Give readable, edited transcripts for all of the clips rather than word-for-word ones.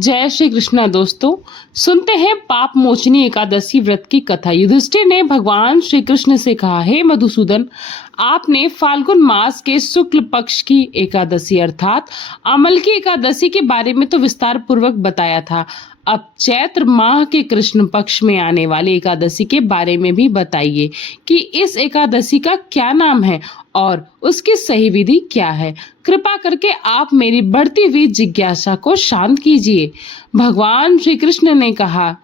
जय श्री कृष्णा। दोस्तों, सुनते हैं पाप मोचनी एकादशी व्रत की कथा। युधिष्ठिर ने भगवान श्री कृष्ण से कहा, हे मधुसूदन, आपने फाल्गुन मास के शुक्ल पक्ष की एकादशी अर्थात अमल की एकादशी के बारे में तो विस्तार पूर्वक बताया था। अब चैत्र माह के कृष्ण पक्ष में आने वाली एकादशी के बारे में भी बताइए कि इस एकादशी का क्या नाम है और उसकी सही विधि क्या है। कृपा करके आप मेरी बढ़ती हुई जिज्ञासा को शांत कीजिए। भगवान श्री कृष्ण ने कहा,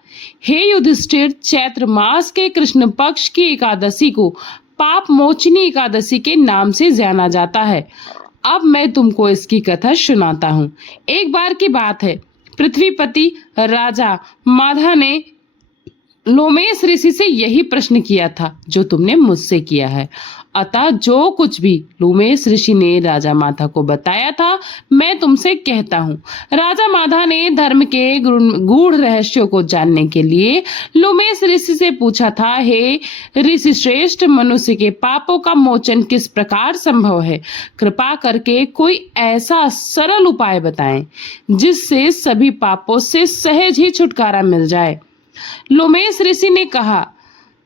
हे युधिष्ठिर, चैत्र मास के कृष्ण पक्ष की एकादशी को पाप मोचनी एकादशी के नाम से जाना जाता है। अब मैं तुमको इसकी कथा सुनाता हूँ। एक बार की बात है, पृथ्वीपति राजा माधा ने लोमेश ऋषि से यही प्रश्न किया था जो तुमने मुझसे किया है। अतः जो कुछ भी लोमेश ऋषि ने राजा माधा को बताया था, मैं तुमसे कहता हूँ। राजा माधा ने धर्म के गूढ़ रहस्यों को जानने के लिए लोमेश ऋषि से पूछा था, हे ऋषि श्रेष्ठ, मनुष्य के पापों का मोचन किस प्रकार संभव है? कृपा करके कोई ऐसा सरल उपाय बताएं जिससे सभी पापों से सहज ही छुटकारा मिल जाए। लोमेश ऋषि ने कहा,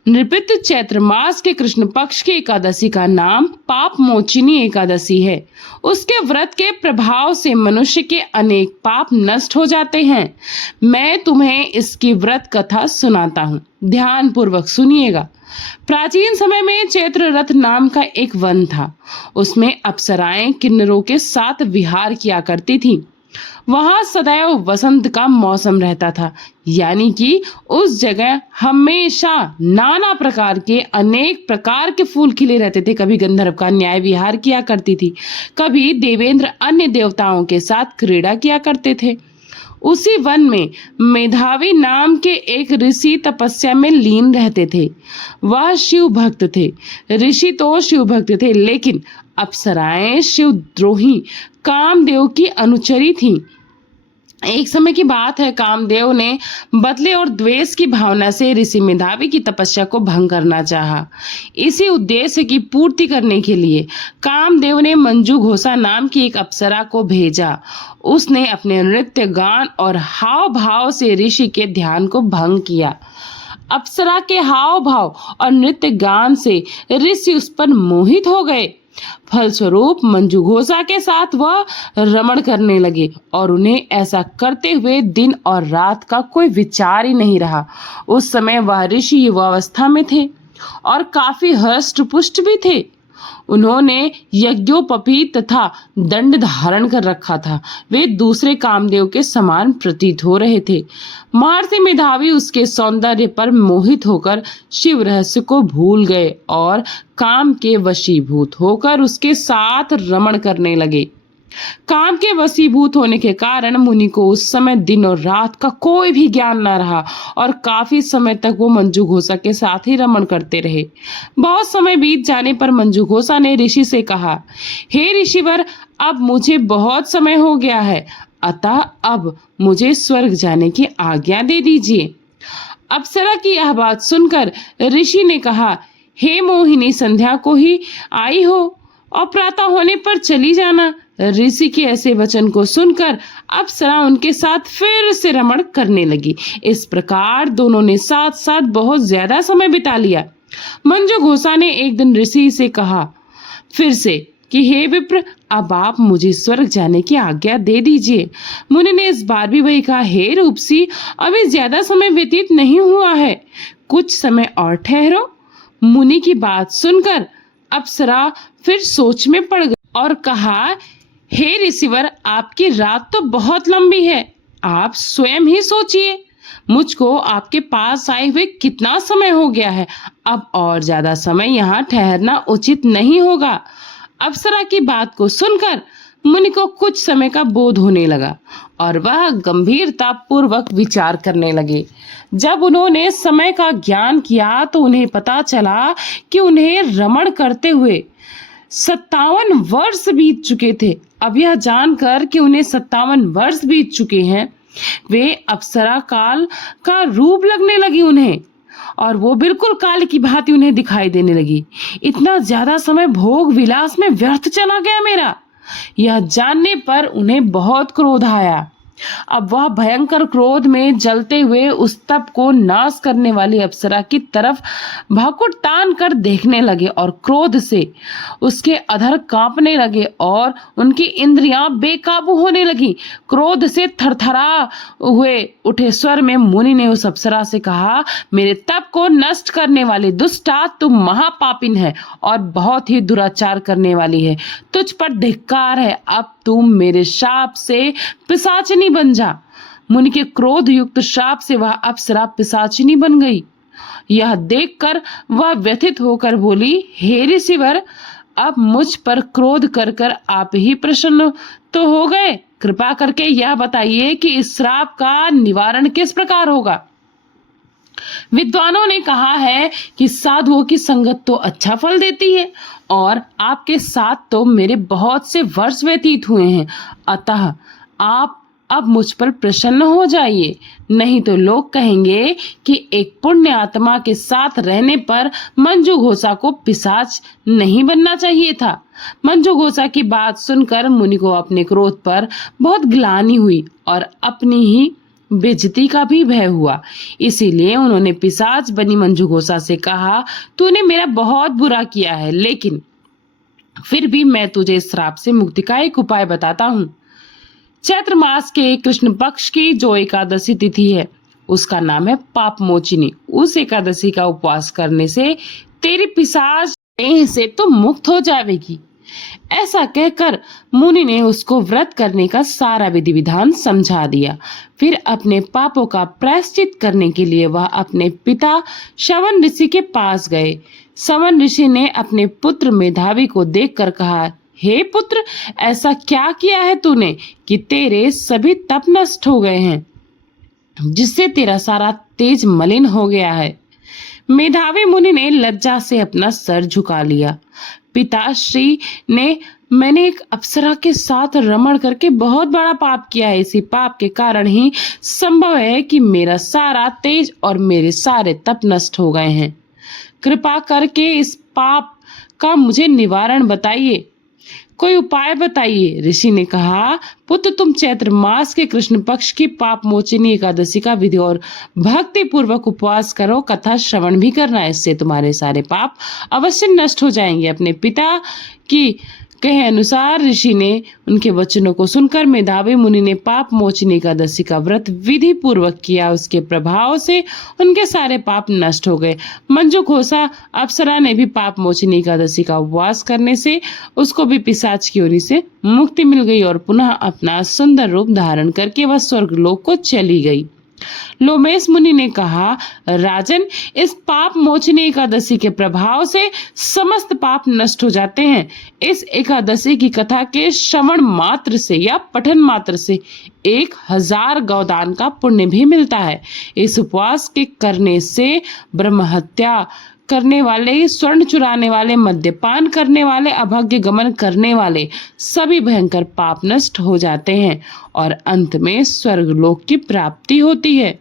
नृपित, चैत्र मास के कृष्ण पक्ष की एकादशी का नाम पाप मोचिनी एकादशी है। उसके व्रत के प्रभाव से मनुष्य के अनेक पाप नष्ट हो जाते हैं। मैं तुम्हें इसकी व्रत कथा सुनाता हूँ, ध्यान पूर्वक सुनिएगा। प्राचीन समय में चैत्र रथ नाम का एक वन था। उसमें अप्सराएं किन्नरों के साथ विहार किया करती थीं। वहां सदैव वसंत का मौसम रहता था, यानी कि उस जगह हमेशा नाना प्रकार के अनेक प्रकार के फूल खिले रहते थे। कभी गंधर्व का न्याय विहार किया करती थी, कभी देवेंद्र अन्य देवताओं के साथ क्रीड़ा किया करते थे। उसी वन में मेधावी नाम के एक ऋषि तपस्या में लीन रहते थे। वह शिव भक्त थे। ऋषि तो शिव भक्त थे, लेकिन अप्सराएं शिवद्रोही कामदेव की अनुचरी थीं। एक समय की बात है, कामदेव ने बदले और द्वेष की भावना से ऋषि मेधावी की तपस्या को भंग करना चाहा। इसी उद्देश्य की पूर्ति करने के लिए कामदेव ने मंजू घोषा नाम की एक अप्सरा को भेजा। उसने अपने नृत्य, गान और हाव भाव से ऋषि के ध्यान को भंग किया। अप्सरा के हाव भाव और नृत्य गान से ऋषि उस पर मोहित हो गए। फलस्वरूप मंजू घोषा के साथ वह रमण करने लगे और उन्हें ऐसा करते हुए दिन और रात का कोई विचार ही नहीं रहा। उस समय वह ऋषि युवावस्था में थे और काफी हष्ट पुष्ट भी थे। उन्होंने यज्ञोपवीत तथा दंड धारण कर रखा था। वे दूसरे कामदेव के समान प्रतीत हो रहे थे। महर्षि मेधावी उसके सौंदर्य पर मोहित होकर शिव रहस्य को भूल गए और काम के वशीभूत होकर उसके साथ रमण करने लगे। काम के वशीभूत होने के कारण मुनि को उस समय दिन और रात का कोई भी ज्ञान न रहा और काफी समय तक वो मंजू घोषा के साथ ही रमण करते रहे। बहुत समय बीत जाने पर मंजू घोषा ने ऋषि से कहा, हे ऋषिवर, अब मुझे बहुत समय हो गया है, अतः अब मुझे स्वर्ग जाने की आज्ञा दे दीजिए। अप्सरा की यह बात सुनकर ऋषि ने कहा, हे मोहिनी, संध्या को ही आई हो और प्रातः होने पर चली जाना। ऋषि के ऐसे वचन को सुनकर अप्सरा उनके साथ फिर से रमण करने लगी। इस प्रकार दोनों ने साथ साथ बहुत ज्यादा समय बिता लिया। मंजू घोषा ने एक दिन ऋषि से कहा फिर से कि हे विप्र, अब आप मुझे स्वर्ग जाने की आज्ञा दे दीजिए। मुनि ने इस बार भी वही कहा, हे रूपसी, अभी ज्यादा समय व्यतीत नहीं हुआ है, कुछ समय और ठहरो। मुनि की बात सुनकर अप्सरा फिर सोच में पड़ गई और कहा, हे ऋषिवर, आपकी रात तो बहुत लंबी है, आप स्वयं ही सोचिए, मुझको आपके पास आए हुए कितना समय हो गया है। अब और ज्यादा समय यहाँ ठहरना उचित नहीं होगा। अप्सरा की बात को सुनकर मुनि को कुछ समय का बोध होने लगा और वह गंभीरता पूर्वक विचार करने लगे। जब उन्होंने समय का ज्ञान किया तो उन्हें पता चला कि उन्हें रमण करते हुए 57 वर्ष बीत चुके थे। अब यह जानकर कि उन्हें 57 वर्ष बीत चुके हैं, वे अप्सरा काल का रूप लगने लगी उन्हें, और वो बिल्कुल काल की भांति उन्हें दिखाई देने लगी। इतना ज्यादा समय भोग विलास में व्यर्थ चला गया मेरा। यह जानने पर उन्हें बहुत क्रोध आया। अब वह भयंकर क्रोध में जलते हुए उस तप को नाश करने वाली अप्सरा की तरफ भकुट तान कर देखने लगे और क्रोध से उसके अधर कांपने लगे और उनकी इंद्रियां बेकाबू होने लगी। क्रोध से थरथरा हुए उठे स्वर में मुनि ने उस अप्सरा से कहा, मेरे तप को नष्ट करने वाली दुष्टा, तुम महापापिन है और बहुत ही दुराचार करने वाली है। तुझ पर धिक्कार है। अब तुम मेरे शाप से पिशाचिनी बन जा। मुनि के क्रोध युक्त शाप से वह अप्सरा पिशाचिनी बन गई। यह देखकर वह व्यथित होकर बोली, हे ऋषिवर, अब मुझ पर क्रोध कर कर आप ही प्रसन्न तो हो गए। कृपा करके यह बताइए कि इस श्राप का निवारण किस प्रकार होगा। विद्वानों ने कहा है कि साधुओं की संगत तो अच्छा फल देती है और आपके साथ तो मेरे बहुत से वर्ष व्यतीत हुए हैं, अतः आप अब मुझ पर प्रसन्न हो जाइए, नहीं तो लोग कहेंगे कि एक पुण्य आत्मा के साथ रहने पर मंजू घोषा को पिशाच नहीं बनना चाहिए था। मंजू घोषा की बात सुनकर मुनि को अपने क्रोध पर बहुत ग्लानि हुई और अपनी ही बेइज्जती का भी भय हुआ। इसीलिए उन्होंने पिशाच बनी मंजू घोषा से कहा, तूने मेरा बहुत बुरा किया है, लेकिन फिर भी मैं तुझे श्राप से मुक्ति का एक उपाय बताता हूँ। चैत्र मास के कृष्ण पक्ष की जो एकादशी तिथि है, उसका नाम है पाप मोचिनी। उस एकादशी का उपवास करने से तेरी पिशाच से तो मुक्त हो जाएगी। ऐसा कहकर मुनि ने उसको व्रत करने का सारा विधि विधान समझा दिया। फिर अपने पापों का प्रायश्चित करने के लिए वह अपने पिता श्रवण ऋषि के पास गए। श्रवण ऋषि ने अपने पुत्र मेधावी को देखकर कहा, हे पुत्र, ऐसा क्या किया है तूने कि तेरे सभी तप नष्ट हो गए हैं, जिससे तेरा सारा तेज मलिन हो गया है। मेधावी मुनि ने लज्जा से अपना सर झुका लिया। पिताश्री ने मैंने एक अप्सरा के साथ रमण करके बहुत बड़ा पाप किया है। इसी पाप के कारण ही संभव है कि मेरा सारा तेज और मेरे सारे तप नष्ट हो गए हैं। कृपा करके इस पाप का मुझे निवारण बताइए, कोई उपाय बताइए। ऋषि ने कहा, पुत्र, तुम चैत्र मास के कृष्ण पक्ष की पाप मोचिनी एकादशी का विधि और भक्ति पूर्वक उपवास करो, कथा श्रवण भी करना। इससे तुम्हारे सारे पाप अवश्य नष्ट हो जाएंगे। अपने पिता की कहे अनुसार ऋषि ने उनके वचनों को सुनकर मेधावी मुनि ने पाप मोचिनी एकादशी का व्रत विधि पूर्वक किया। उसके प्रभाव से उनके सारे पाप नष्ट हो गए। मंजू घोषा अप्सरा ने भी पाप मोचिनी एकादशी का उपवास करने से उसको भी पिशाच की योनि से मुक्ति मिल गई और पुनः अपना सुंदर रूप धारण करके वह स्वर्गलोक को चली गई। लोमेश मुनि ने कहा, राजन, इस पाप मोचनी एकादशी के प्रभाव से समस्त पाप नष्ट हो जाते हैं। इस एकादशी की कथा के श्रवण मात्र से या पठन मात्र से 1000 गौदान का पुण्य भी मिलता है। इस उपवास के करने से ब्रह्म हत्या करने वाले, स्वर्ण चुराने वाले, मद्यपान करने वाले, अभद्र गमन करने वाले सभी भयंकर पाप नष्ट हो जाते हैं और अंत में स्वर्गलोक की प्राप्ति होती है।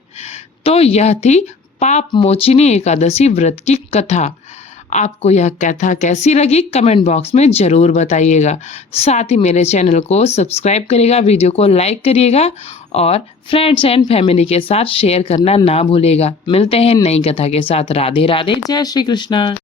तो यह थी पाप मोचिनी एकादशी व्रत की कथा। आपको यह कथा कैसी लगी कमेंट बॉक्स में जरूर बताइएगा। साथ ही मेरे चैनल को सब्सक्राइब करिएगा, वीडियो को लाइक करिएगा और फ्रेंड्स एंड फैमिली के साथ शेयर करना ना भूलेगा। मिलते हैं नई कथा के साथ। राधे राधे, जय श्री कृष्णा।